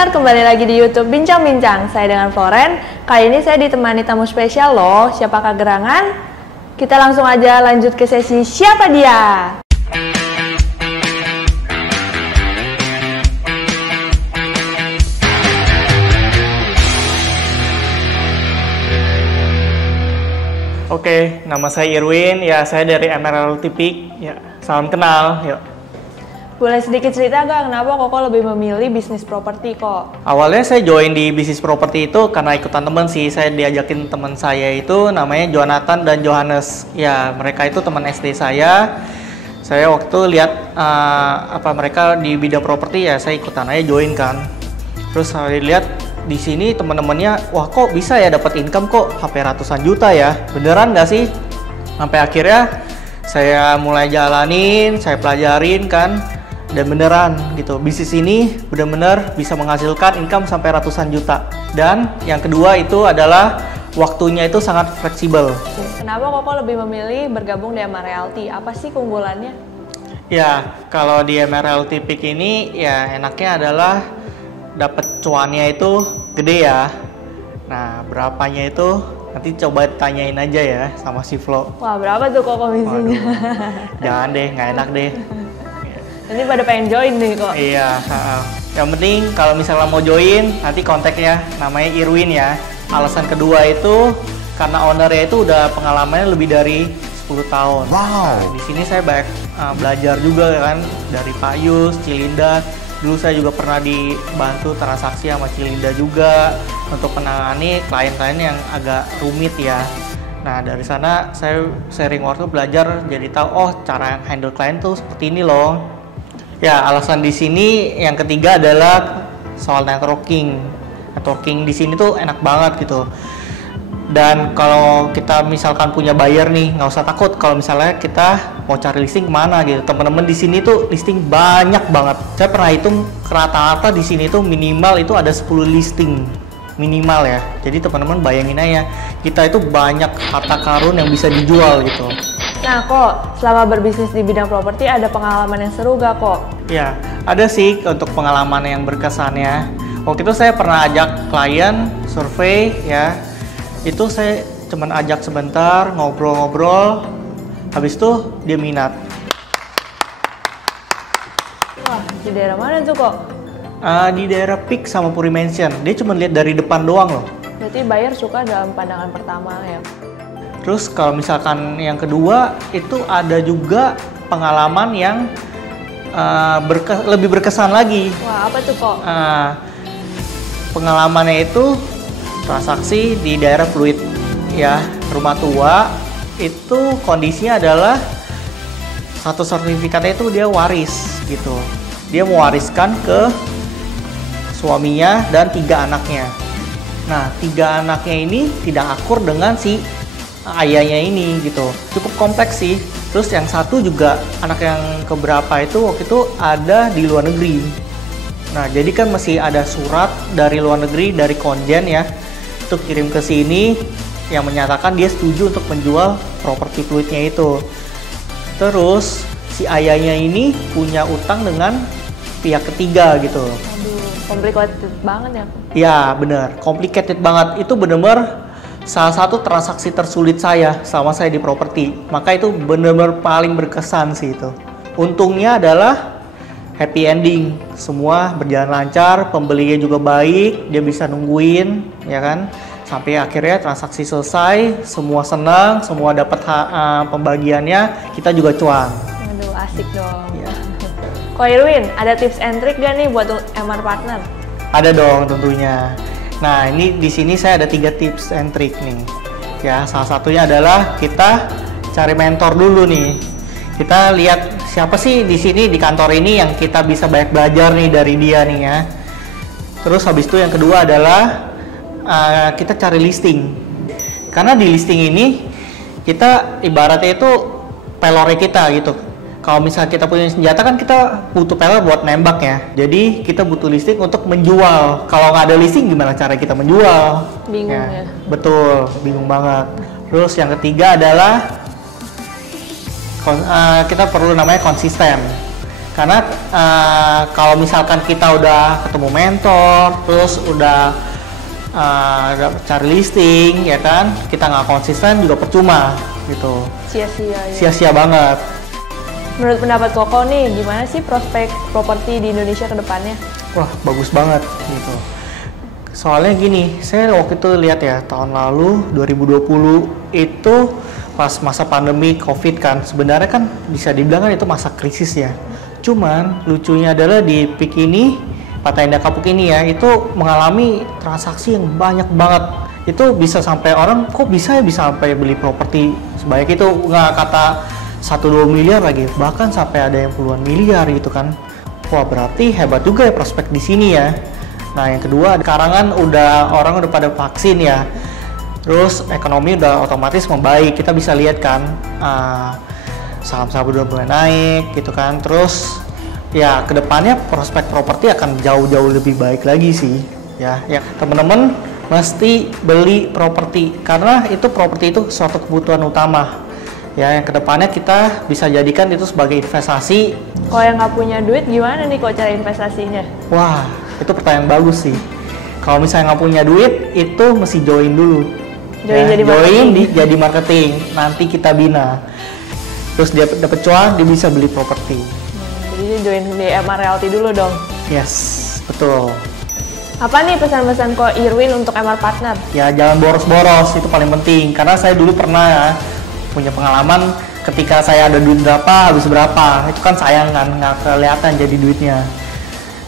Partner, kembali lagi di YouTube Bincang-Bincang. Saya dengan Floren. Kali ini saya ditemani tamu spesial loh. Siapakah gerangan? Kita langsung aja lanjut ke sesi Siapa Dia? Oke, nama saya Irwin. Ya, saya dari Emerald Tipik. Ya, salam kenal. Yuk. Boleh sedikit cerita nggak kenapa Koko lebih memilih bisnis properti kok? Awalnya saya join di bisnis properti itu karena ikutan teman sih. Saya diajakin teman saya itu namanya Jonathan dan Johannes. Ya, mereka itu teman SD saya. Saya waktu lihat mereka di bidang properti, ya saya ikutan aja join kan. Terus saya lihat di sini teman-temannya, wah kok bisa ya dapat income kok sampai ratusan juta ya. Beneran nggak sih? Sampai akhirnya saya mulai jalanin, saya pelajarin kan. Dan beneran gitu, bisnis ini benar-benar bisa menghasilkan income sampai ratusan juta. Dan yang kedua itu adalah waktunya itu sangat fleksibel. Kenapa Koko lebih memilih bergabung di MR Realty? Apa sih keunggulannya? Ya, kalau di MR Tipik ini ya enaknya adalah dapat cuannya itu gede ya. Nah, berapanya itu nanti coba tanyain aja ya sama si Flo. Wah, berapa tuh Koko komisinya? Jangan deh, nggak enak deh. Nanti pada pengen join nih kok. Iya, yang penting kalau misalnya mau join, nanti kontaknya namanya Irwin ya. Alasan kedua itu karena ownernya itu udah pengalamannya lebih dari 10 tahun. Wow. Di sini saya banyak belajar juga kan dari Pak Yus, Cilinda. Dulu saya juga pernah dibantu transaksi sama Cilinda juga untuk menangani klien-klien yang agak rumit ya. Nah, dari sana saya sharing waktu belajar jadi tahu, oh cara handle klien tuh seperti ini loh. Ya, alasan di sini yang ketiga adalah soal networking. Networking di sini tuh enak banget gitu. Dan kalau kita misalkan punya buyer nih, nggak usah takut kalau misalnya kita mau cari listing kemana gitu. Teman-teman di sini tuh listing banyak banget. Saya pernah hitung rata-rata di sini tuh minimal itu ada 10 listing minimal ya. Jadi teman-teman bayangin aja, kita itu banyak harta karun yang bisa dijual gitu. Nah kok, selama berbisnis di bidang properti ada pengalaman yang seru gak kok? Ya, ada sih untuk pengalaman yang berkesannya. Waktu itu saya pernah ajak klien survei ya. Itu saya cuman ajak sebentar, ngobrol-ngobrol. Habis itu dia minat. Wah, di daerah mana tuh kok? Di daerah Peak sama Puri Mansion. Dia cuma lihat dari depan doang loh. Berarti buyer suka dalam pandangan pertama ya? Terus kalau misalkan yang kedua itu ada juga pengalaman yang lebih berkesan lagi. Wah, apa tuh kok? Pengalamannya itu transaksi di daerah Fluid ya, rumah tua itu kondisinya adalah satu sertifikatnya itu dia waris gitu. Dia mewariskan ke suaminya dan 3 anaknya. Nah, 3 anaknya ini tidak akur dengan si ayahnya ini gitu, cukup kompleks sih. Terus yang satu juga anak yang keberapa itu waktu itu ada di luar negeri. Nah, jadi kan masih ada surat dari luar negeri dari konjen ya, untuk kirim ke sini yang menyatakan dia setuju untuk menjual properti fluidnya itu. Terus si ayahnya ini punya utang dengan pihak ketiga gitu. Aduh, complicated banget ya. Ya bener, complicated banget. Itu bener-bener salah satu transaksi tersulit saya sama saya di properti. Maka itu benar-benar paling berkesan sih itu. Untungnya adalah happy ending. Semua berjalan lancar, pembelinya juga baik, dia bisa nungguin, ya kan? Sampai akhirnya transaksi selesai, semua senang, semua dapat pembagiannya, kita juga cuan. Aduh, asik dong. Ya. Ko Irwin, ada tips and trick gak nih buat MR Partner? Ada dong tentunya. Nah, ini di sini saya ada 3 tips and trick nih. Ya, salah satunya adalah kita cari mentor dulu nih. Kita lihat siapa sih di sini di kantor ini yang kita bisa banyak belajar nih dari dia nih ya. Terus habis itu yang kedua adalah kita cari listing. Karena di listing ini kita ibaratnya itu pelornya kita gitu. Kalau misalnya kita punya senjata kan kita butuh pelor buat nembak ya. Jadi kita butuh listing untuk menjual. Kalau nggak ada listing gimana cara kita menjual? Bingung ya. Betul, bingung banget. Terus yang ketiga adalah kita perlu namanya konsisten. Karena kalau misalkan kita udah ketemu mentor, terus udah cari listing, ya kan, kita nggak konsisten juga percuma gitu. Sia-sia ya. Sia-sia banget. Menurut pendapat Koko nih, gimana sih prospek properti di Indonesia ke depannya? Wah, bagus banget gitu. Soalnya gini, saya waktu itu lihat ya, tahun lalu 2020 itu pas masa pandemi COVID kan, sebenarnya kan bisa dibilang kan itu masa krisis ya. Cuman lucunya adalah di PIK ini, Pantai Indah Kapuk ini ya, itu mengalami transaksi yang banyak banget. Itu bisa sampai orang, kok bisa ya bisa sampai beli properti sebanyak itu, nggak kata 1-2 miliar lagi, bahkan sampai ada yang puluhan miliar gitu kan. Wah, berarti hebat juga ya prospek di sini ya. Nah, yang kedua, sekarang kan orang udah pada vaksin ya. Terus ekonomi udah otomatis membaik. Kita bisa lihat kan saham-saham udah mulai naik gitu kan. Terus ya kedepannya prospek properti akan jauh-jauh lebih baik lagi sih ya. Ya teman-teman mesti beli properti karena itu properti itu suatu kebutuhan utama. Ya, yang kedepannya kita bisa jadikan itu sebagai investasi. Kalau yang nggak punya duit gimana nih kok cara investasinya? Wah, itu pertanyaan bagus sih. Kalau misalnya nggak punya duit, itu mesti join dulu. Jadi marketing. Nanti kita bina. Terus dia dapat cuan, dia bisa beli properti. Jadi dia join di MR Realty dulu dong. Yes, betul. Apa nih pesan-pesan Ko Irwin untuk MR Partner? Ya, jangan boros-boros, itu paling penting. Karena saya dulu pernah ya punya pengalaman ketika saya ada duit berapa, habis berapa, itu kan sayang kan, nggak kelihatan jadi duitnya.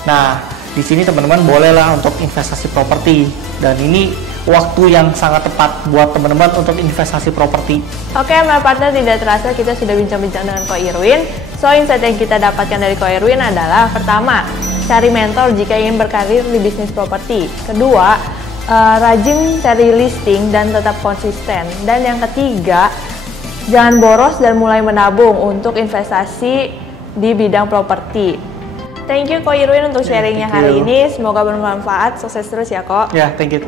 Nah, di sini teman-teman bolehlah untuk investasi properti, dan ini waktu yang sangat tepat buat teman-teman untuk investasi properti. Oke, MR Partner, tidak terasa kita sudah bincang-bincang dengan Ko Irwin. So, insight yang kita dapatkan dari Ko Irwin adalah pertama, cari mentor jika ingin berkarir di bisnis properti. Kedua, rajin cari listing dan tetap konsisten. Dan yang ketiga, jangan boros dan mulai menabung untuk investasi di bidang properti. Thank you Ko Irwin untuk sharingnya hari ini. Semoga bermanfaat. Sukses terus ya Ko. Ya, thank you.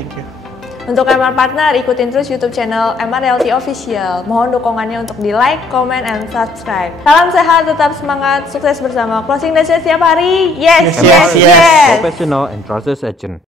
Untuk MR Partner, ikutin terus YouTube channel MR Realty Official. Mohon dukungannya untuk di like, comment, and subscribe. Salam sehat, tetap semangat, sukses bersama. Closing dan setiap hari. Yes. Professional and trusted agent.